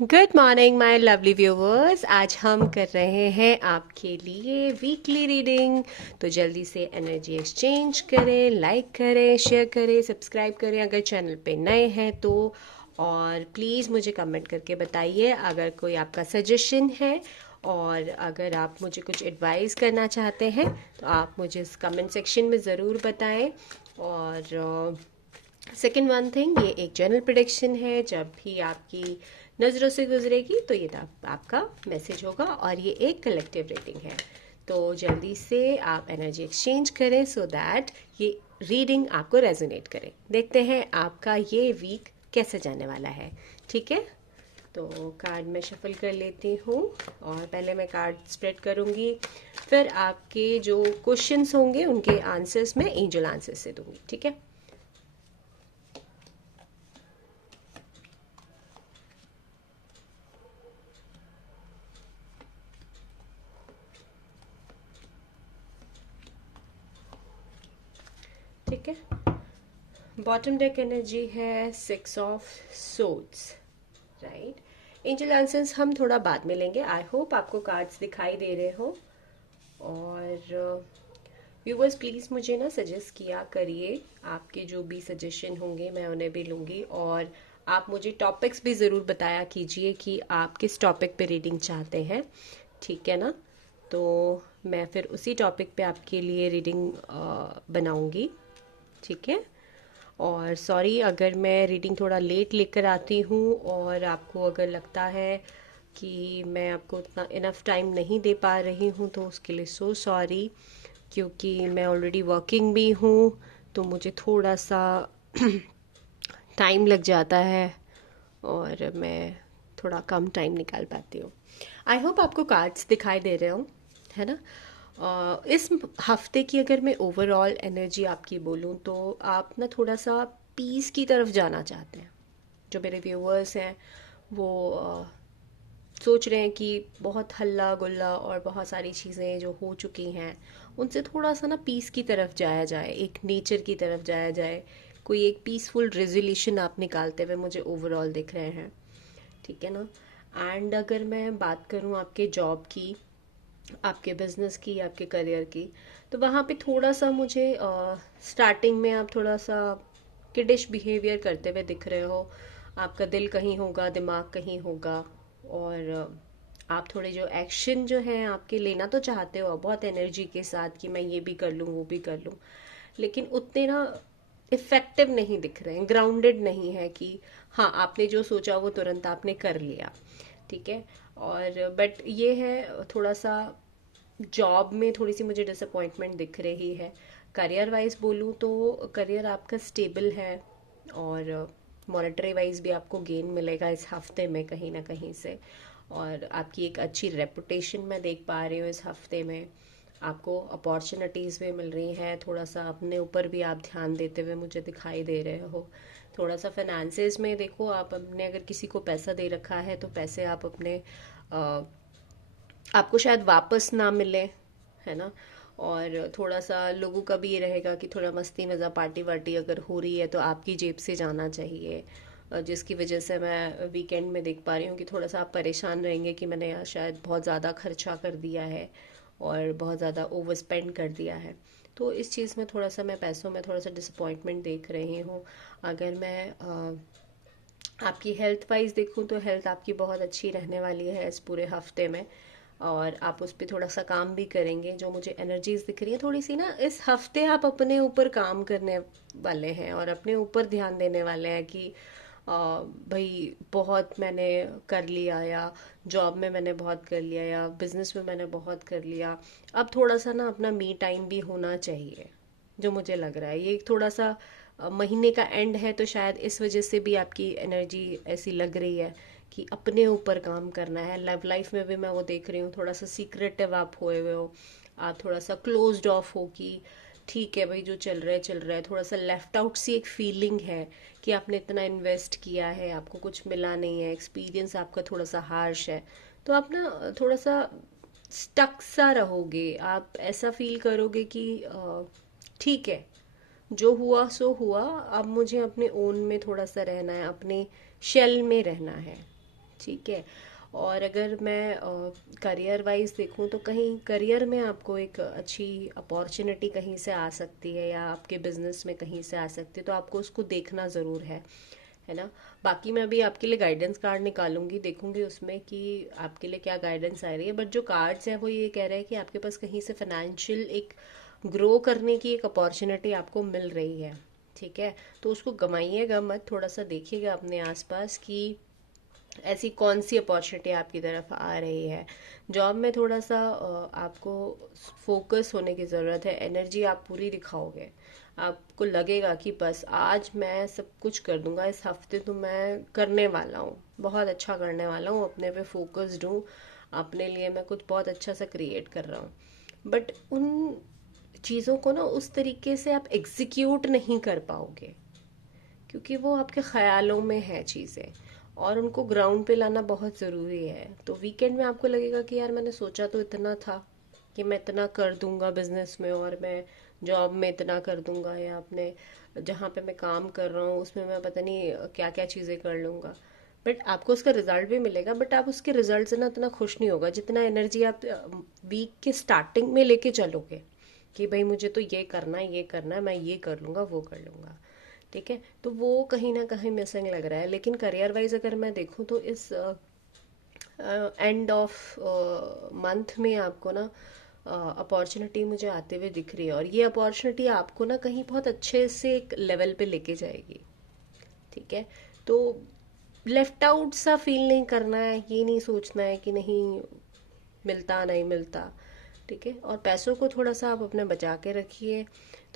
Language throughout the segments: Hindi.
Good morning my lovely viewers. आज हम कर रहे हैं आपके लिए वीकली रीडिंग। तो जल्दी से एनर्जी एक्सचेंज करें, लाइक करें, शेयर करें, सब्सक्राइब करें अगर चैनल पे नए हैं तो। और प्लीज़ मुझे कमेंट करके बताइए अगर कोई आपका सजेशन है, और अगर आप मुझे कुछ एडवाइस करना चाहते हैं तो आप मुझे इस कमेंट सेक्शन में ज़रूर बताएं। और सेकेंड वन थिंग, ये एक जनरल प्रिडिक्शन है। जब भी आपकी नज़रों से गुजरेगी तो ये आपका मैसेज होगा, और ये एक कलेक्टिव रीडिंग है। तो जल्दी से आप एनर्जी एक्सचेंज करें सो दैट ये रीडिंग आपको रेजोनेट करे। देखते हैं आपका ये वीक कैसे जाने वाला है। ठीक है, तो कार्ड मैं शफल कर लेती हूँ, और पहले मैं कार्ड स्प्रेड करूँगी, फिर आपके जो क्वेश्चंस होंगे उनके आंसर्स मैं एंजल आंसर्स से दूंगी। ठीक है। ठीक है, बॉटम डेक एनर्जी है 6 of swords, right. Angel answers हम थोड़ा बाद में लेंगे। आई होप आपको कार्ड्स दिखाई दे रहे हो। और व्यूवर्स प्लीज़ मुझे ना सजेस्ट किया करिए, आपके जो भी सजेशन होंगे मैं उन्हें भी लूँगी। और आप मुझे टॉपिक्स भी ज़रूर बताया कीजिए कि आप किस टॉपिक पे रीडिंग चाहते हैं। ठीक है ना, तो मैं फिर उसी टॉपिक पे आपके लिए रीडिंग बनाऊंगी। ठीक है। और सॉरी अगर मैं रीडिंग थोड़ा लेट लेकर आती हूँ, और आपको अगर लगता है कि मैं आपको उतना इनफ टाइम नहीं दे पा रही हूँ तो उसके लिए सो सॉरी, क्योंकि मैं ऑलरेडी वर्किंग भी हूँ, तो मुझे थोड़ा सा टाइम लग जाता है, और मैं थोड़ा कम टाइम निकाल पाती हूँ। आई होप आपको कार्ड्स दिखाई दे रहे हो, है ना। इस हफ्ते की अगर मैं ओवरऑल एनर्जी आपकी बोलूँ तो आप ना थोड़ा सा पीस की तरफ जाना चाहते हैं। जो मेरे व्यूअर्स हैं वो सोच रहे हैं कि बहुत हल्ला गुल्ला और बहुत सारी चीज़ें जो हो चुकी हैं उनसे थोड़ा सा ना पीस की तरफ जाया जाए, एक नेचर की तरफ जाया जाए। कोई एक पीसफुल रेजोल्यूशन आप निकालते हुए मुझे ओवरऑल दिख रहे हैं। ठीक है ना। एंड अगर मैं बात करूँ आपके जॉब की, आपके बिजनेस की, आपके करियर की, तो वहाँ पे थोड़ा सा मुझे स्टार्टिंग में आप थोड़ा सा किडिश बिहेवियर करते हुए दिख रहे हो। आपका दिल कहीं होगा, दिमाग कहीं होगा। और आप थोड़े जो एक्शन जो हैं आपके लेना तो चाहते हो बहुत एनर्जी के साथ कि मैं ये भी कर लूँ वो भी कर लूँ, लेकिन उतने ना इफेक्टिव नहीं दिख रहे हैं, ग्राउंडेड नहीं है कि हाँ आपने जो सोचा वो तुरंत आपने कर लिया। ठीक है। और बट ये है थोड़ा सा जॉब में थोड़ी सी मुझे डिसअपॉइंटमेंट दिख रही है। करियर वाइज बोलूँ तो करियर आपका स्टेबल है, और मॉनेटरी वाइज भी आपको गेन मिलेगा इस हफ्ते में कहीं ना कहीं से। और आपकी एक अच्छी रेपुटेशन मैं देख पा रही हूँ इस हफ्ते में। आपको अपॉर्चुनिटीज़ भी मिल रही हैं, थोड़ा सा अपने ऊपर भी आप ध्यान देते हुए मुझे दिखाई दे रहे हो। थोड़ा सा फाइनेंसेस में देखो, आप अपने अगर किसी को पैसा दे रखा है तो पैसे आप अपने आपको शायद वापस ना मिले, है ना। और थोड़ा सा लोगों का भी ये रहेगा कि थोड़ा मस्ती मज़ा पार्टी वार्टी अगर हो रही है तो आपकी जेब से जाना चाहिए। जिसकी वजह से मैं वीकेंड में देख पा रही हूँ कि थोड़ा सा आप परेशान रहेंगे कि मैंने यार शायद बहुत ज़्यादा खर्चा कर दिया है और बहुत ज़्यादा ओवर स्पेंड कर दिया है। तो इस चीज़ में थोड़ा सा मैं पैसों में थोड़ा सा डिसअपॉइंटमेंट देख रही हूँ। अगर मैं आपकी हेल्थ वाइज देखूँ तो हेल्थ आपकी बहुत अच्छी रहने वाली है इस पूरे हफ्ते में, और आप उस पर थोड़ा सा काम भी करेंगे। जो मुझे एनर्जीज दिख रही है थोड़ी सी ना, इस हफ्ते आप अपने ऊपर काम करने वाले हैं और अपने ऊपर ध्यान देने वाले हैं कि भाई बहुत मैंने कर लिया, या जॉब में मैंने बहुत कर लिया, या बिजनेस में मैंने बहुत कर लिया। अब थोड़ा सा ना अपना मी टाइम भी होना चाहिए, जो मुझे लग रहा है। ये थोड़ा सा महीने का एंड है तो शायद इस वजह से भी आपकी एनर्जी ऐसी लग रही है कि अपने ऊपर काम करना है। लव लाइफ में भी मैं वो देख रही हूँ, थोड़ा सा सीक्रेटिव आप हुए हुए हो, आप थोड़ा सा क्लोज्ड ऑफ हो कि ठीक है भाई जो चल रहा है चल रहा है। थोड़ा सा लेफ्ट आउट सी एक फीलिंग है कि आपने इतना इन्वेस्ट किया है, आपको कुछ मिला नहीं है, एक्सपीरियंस आपका थोड़ा सा हार्श है। तो आप ना थोड़ा सा स्टक सा रहोगे, आप ऐसा फील करोगे कि ठीक है जो हुआ सो हुआ, अब मुझे अपने ओन में थोड़ा सा रहना है, अपने शेल में रहना है। ठीक है। और अगर मैं करियर वाइज देखूं तो कहीं करियर में आपको एक अच्छी अपॉर्चुनिटी कहीं से आ सकती है या आपके बिजनेस में कहीं से आ सकती है, तो आपको उसको देखना ज़रूर है ना। बाकी मैं अभी आपके लिए गाइडेंस कार्ड निकालूंगी, देखूंगी उसमें कि आपके लिए क्या गाइडेंस आ रही है। बट जो कार्ड्स हैं वो ये कह रहे हैं कि आपके पास कहीं से फाइनेंशियल एक ग्रो करने की एक अपॉर्चुनिटी आपको मिल रही है। ठीक है, तो उसको गंवाइएगा मत, थोड़ा सा देखिएगा अपने आसपास कि ऐसी कौन सी अपॉर्चुनिटी आपकी तरफ आ रही है। जॉब में थोड़ा सा आपको फोकस होने की ज़रूरत है, एनर्जी आप पूरी दिखाओगे, आपको लगेगा कि बस आज मैं सब कुछ कर दूंगा, इस हफ्ते तो मैं करने वाला हूँ, बहुत अच्छा करने वाला हूँ, अपने पे फोकस्ड हूँ, अपने लिए मैं कुछ बहुत अच्छा सा क्रिएट कर रहा हूँ। बट उन चीज़ों को ना उस तरीके से आप एग्जीक्यूट नहीं कर पाओगे, क्योंकि वो आपके ख्यालों में है चीज़ें, और उनको ग्राउंड पे लाना बहुत ज़रूरी है। तो वीकेंड में आपको लगेगा कि यार मैंने सोचा तो इतना था कि मैं इतना कर दूंगा बिजनेस में, और मैं जॉब में इतना कर दूंगा, या अपने जहाँ पे मैं काम कर रहा हूँ उसमें मैं पता नहीं क्या क्या चीज़ें कर लूँगा। बट आपको उसका रिजल्ट भी मिलेगा, बट आप उसके रिजल्ट से ना इतना खुश नहीं होगा जितना एनर्जी आप वीक के स्टार्टिंग में लेके चलोगे कि भाई मुझे तो ये करना है, ये करना है, मैं ये कर लूँगा, वो कर लूँगा। ठीक है, तो वो कहीं ना कहीं मिसिंग लग रहा है। लेकिन करियर वाइज अगर मैं देखूँ तो इस एंड ऑफ मंथ में आपको ना अपॉर्चुनिटी मुझे आते हुए दिख रही है, और ये अपॉर्चुनिटी आपको ना कहीं बहुत अच्छे से एक लेवल पे लेके जाएगी। ठीक है, तो लेफ्ट आउट सा फील नहीं करना है, ये नहीं सोचना है कि नहीं मिलता नहीं मिलता। ठीक है, और पैसों को थोड़ा सा आप अपने बचा के रखिए,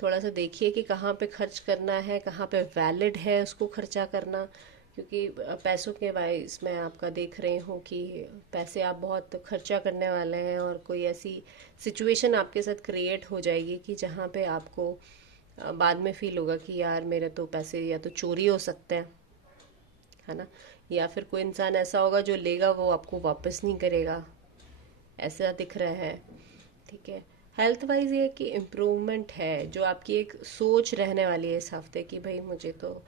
थोड़ा सा देखिए कि कहाँ पे खर्च करना है, कहाँ पे वैलिड है उसको खर्चा करना। क्योंकि पैसों के वाइज मैं आपका देख रही हूँ कि पैसे आप बहुत खर्चा करने वाले हैं, और कोई ऐसी सिचुएशन आपके साथ क्रिएट हो जाएगी कि जहाँ पे आपको बाद में फील होगा कि यार मेरे तो पैसे या तो चोरी हो सकते हैं, है ना, या फिर कोई इंसान ऐसा होगा जो लेगा वो आपको वापस नहीं करेगा, ऐसा दिख रहा है। ठीक है, हेल्थ वाइज ये कि इम्प्रूवमेंट है, जो आपकी एक सोच रहने वाली है इस हफ्ते की, भाई मुझे तो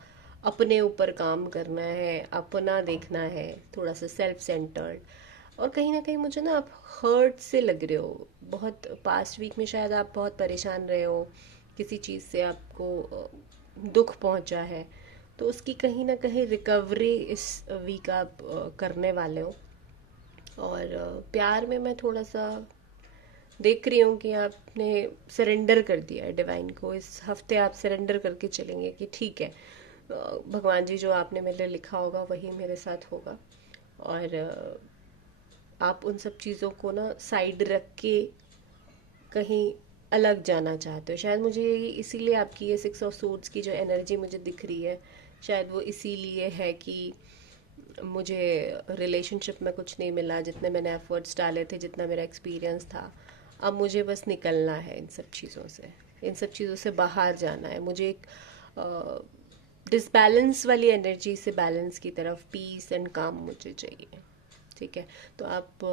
अपने ऊपर काम करना है, अपना देखना है, थोड़ा सा सेल्फ सेंटर्ड। और कहीं ना कहीं मुझे ना आप हर्ट से लग रहे हो बहुत, पास्ट वीक में शायद आप बहुत परेशान रहे हो, किसी चीज़ से आपको दुख पहुंचा है, तो उसकी कहीं ना कहीं रिकवरी इस वीक आप करने वाले हो। और प्यार में मैं थोड़ा सा देख रही हूँ कि आपने सरेंडर कर दिया है डिवाइन को, इस हफ्ते आप सरेंडर करके चलेंगे कि ठीक है भगवान जी, जो आपने मेरे लिए लिखा होगा वही मेरे साथ होगा। और आप उन सब चीज़ों को ना साइड रख के कहीं अलग जाना चाहते हो शायद। मुझे इसीलिए आपकी ये 6 ऑफ सोर्ड्स की जो एनर्जी मुझे दिख रही है, शायद वो इसीलिए है कि मुझे रिलेशनशिप में कुछ नहीं मिला जितने मैंने एफर्ट्स डाले थे, जितना मेरा एक्सपीरियंस था। अब मुझे बस निकलना है इन सब चीज़ों से, इन सब चीज़ों से बाहर जाना है। मुझे एक डिसबैलेंस वाली एनर्जी से बैलेंस की तरफ, पीस एंड काम मुझे चाहिए। ठीक है, तो आप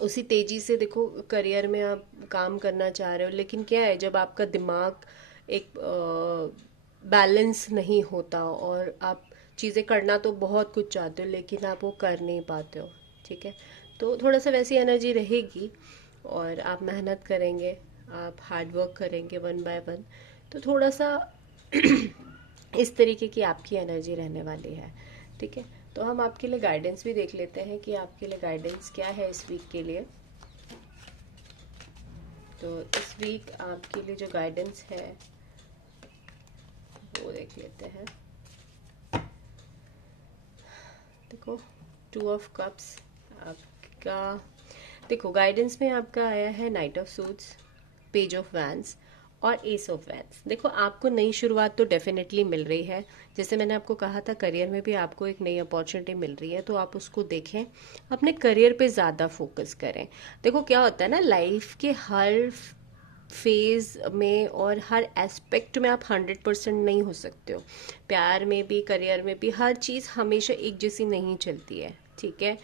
उसी तेजी से देखो, करियर में आप काम करना चाह रहे हो, लेकिन क्या है जब आपका दिमाग एक बैलेंस नहीं होता और आप चीज़ें करना तो बहुत कुछ चाहते हो लेकिन आप वो कर नहीं पाते हो। ठीक है, तो थोड़ा सा वैसी एनर्जी रहेगी, और आप मेहनत करेंगे, आप हार्ड वर्क करेंगे वन बाय वन, तो थोड़ा सा इस तरीके की आपकी एनर्जी रहने वाली है। ठीक है, तो हम आपके लिए गाइडेंस भी देख लेते हैं कि आपके लिए गाइडेंस क्या है इस वीक के लिए। तो इस वीक आपके लिए जो गाइडेंस है वो देख लेते हैं। देखो, 2 ऑफ कप्स आपका, देखो गाइडेंस में आपका आया है night of suits, page of vents और एस ऑफ वैंस। देखो आपको नई शुरुआत तो डेफिनेटली मिल रही है, जैसे मैंने आपको कहा था करियर में भी आपको एक नई अपॉर्चुनिटी मिल रही है, तो आप उसको देखें, अपने करियर पे ज़्यादा फोकस करें। देखो क्या होता है ना, लाइफ के हर फेज में और हर एस्पेक्ट में आप 100% नहीं हो सकते हो। प्यार में भी, करियर में भी, हर चीज़ हमेशा एक जैसी नहीं चलती है। ठीक है,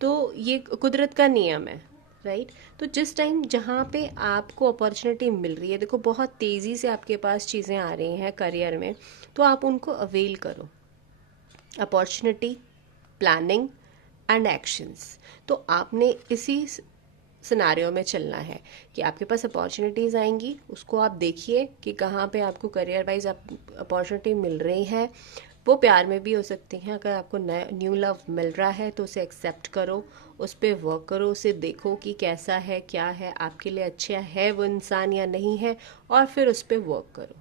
तो ये कुदरत का नियम है, राइट। तो जिस टाइम जहाँ पे आपको अपॉर्चुनिटी मिल रही है, देखो बहुत तेज़ी से आपके पास चीज़ें आ रही हैं करियर में, तो आप उनको अवेल करो। Opportunity, planning, and actions. तो आपने इसी सिनारियो में चलना है कि आपके पास अपॉर्चुनिटीज़ आएंगी, उसको आप देखिए कि कहाँ पे आपको करियर वाइज अपॉर्चुनिटी मिल रही है। वो प्यार में भी हो सकती हैं। अगर आपको न्यू लव मिल रहा है तो उसे एक्सेप्ट करो, उस पर वर्क करो, उसे देखो कि कैसा है, क्या है, आपके लिए अच्छा है वो इंसान या नहीं है, और फिर उस पर वर्क करो।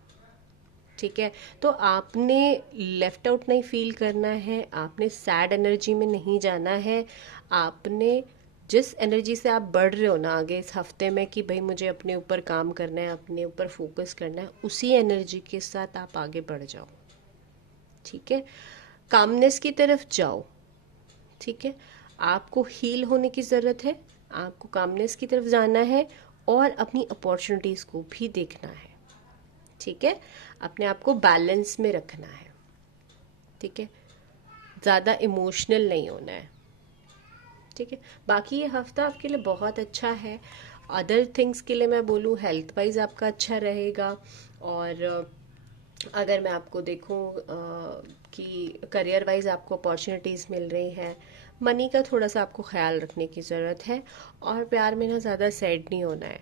ठीक है। तो आपने लेफ्ट आउट नहीं फील करना है, आपने सैड एनर्जी में नहीं जाना है। आपने जिस एनर्जी से आप बढ़ रहे हो ना आगे इस हफ्ते में कि भाई मुझे अपने ऊपर काम करना है, अपने ऊपर फोकस करना है, उसी एनर्जी के साथ आप आगे बढ़ जाओ। ठीक है। कामनेस की तरफ जाओ। ठीक है। आपको हील होने की ज़रूरत है, आपको कामनेस की तरफ जाना है, और अपनी अपॉर्चुनिटीज़ को भी देखना है। ठीक है। अपने आप को बैलेंस में रखना है। ठीक है। ज़्यादा इमोशनल नहीं होना है। ठीक है। बाकी ये हफ्ता आपके लिए बहुत अच्छा है। अदर थिंग्स के लिए मैं बोलूँ, हेल्थ वाइज आपका अच्छा रहेगा। और अगर मैं आपको देखूँ कि करियर वाइज आपको अपॉर्चुनिटीज़ मिल रही हैं, मनी का थोड़ा सा आपको ख्याल रखने की ज़रूरत है। और प्यार में ना ज़्यादा सैड नहीं होना है।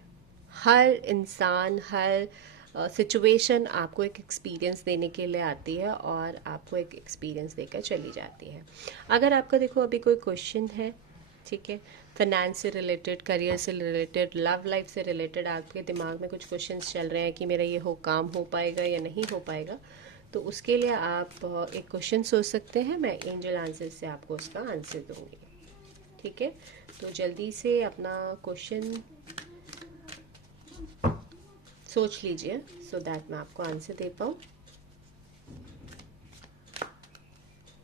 हर इंसान, हर सिचुएशन आपको एक एक्सपीरियंस देने के लिए आती है, और आपको एक एक्सपीरियंस देकर चली जाती है। अगर आपका देखो अभी कोई क्वेश्चन है, ठीक है, फाइनेंस से रिलेटेड, करियर से रिलेटेड, लव लाइफ से रिलेटेड, आपके दिमाग में कुछ क्वेश्चंस चल रहे हैं कि मेरा ये काम हो पाएगा या नहीं हो पाएगा, तो उसके लिए आप एक क्वेश्चन सोच सकते हैं। मैं एंजल आंसर से आपको उसका आंसर दूंगी। ठीक है। तो जल्दी से अपना क्वेश्चन सोच लीजिए, सो दैट मैं आपको आंसर दे पाऊँ।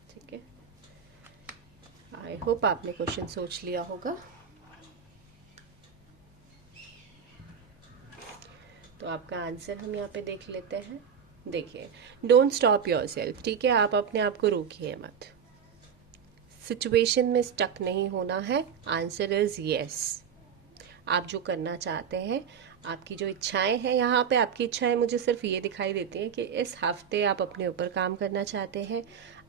ठीक है। आई होप आपने क्वेश्चन सोच लिया होगा। तो आपका आंसर हम यहाँ पे देख लेते हैं। देखिए, डोंट स्टॉप योर सेल्फ। ठीक है। आप अपने आप को रोकिए मत, सिचुएशन में स्टक नहीं होना है। Answer is yes. आप जो करना चाहते हैं, आपकी जो इच्छाएं हैं, यहाँ पे आपकी इच्छाएं मुझे सिर्फ ये दिखाई देती हैं कि इस हफ्ते आप अपने ऊपर काम करना चाहते हैं।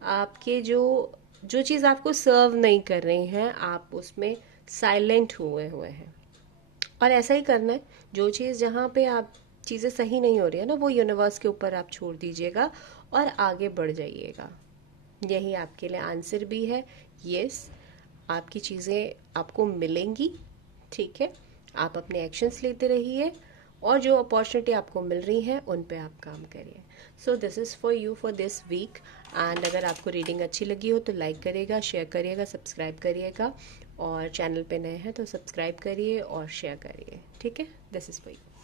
आपके जो जो चीज़ आपको सर्व नहीं कर रही हैं, आप उसमें साइलेंट हुए हुए हैं, और ऐसा ही करना है। जो चीज़ जहाँ पे आप चीज़ें सही नहीं हो रही है ना, वो यूनिवर्स के ऊपर आप छोड़ दीजिएगा और आगे बढ़ जाइएगा। यही आपके लिए आंसर भी है। यस, आपकी चीज़ें आपको मिलेंगी। ठीक है। आप अपने एक्शंस लेते रहिए, और जो अपॉर्चुनिटी आपको मिल रही है उन पे आप काम करिए। So this is for you for this week. And अगर आपको रीडिंग अच्छी लगी हो तो लाइक करिएगा, शेयर करिएगा, सब्सक्राइब करिएगा, और चैनल पे नए हैं तो सब्सक्राइब करिए और शेयर करिए। ठीक है। This is for you.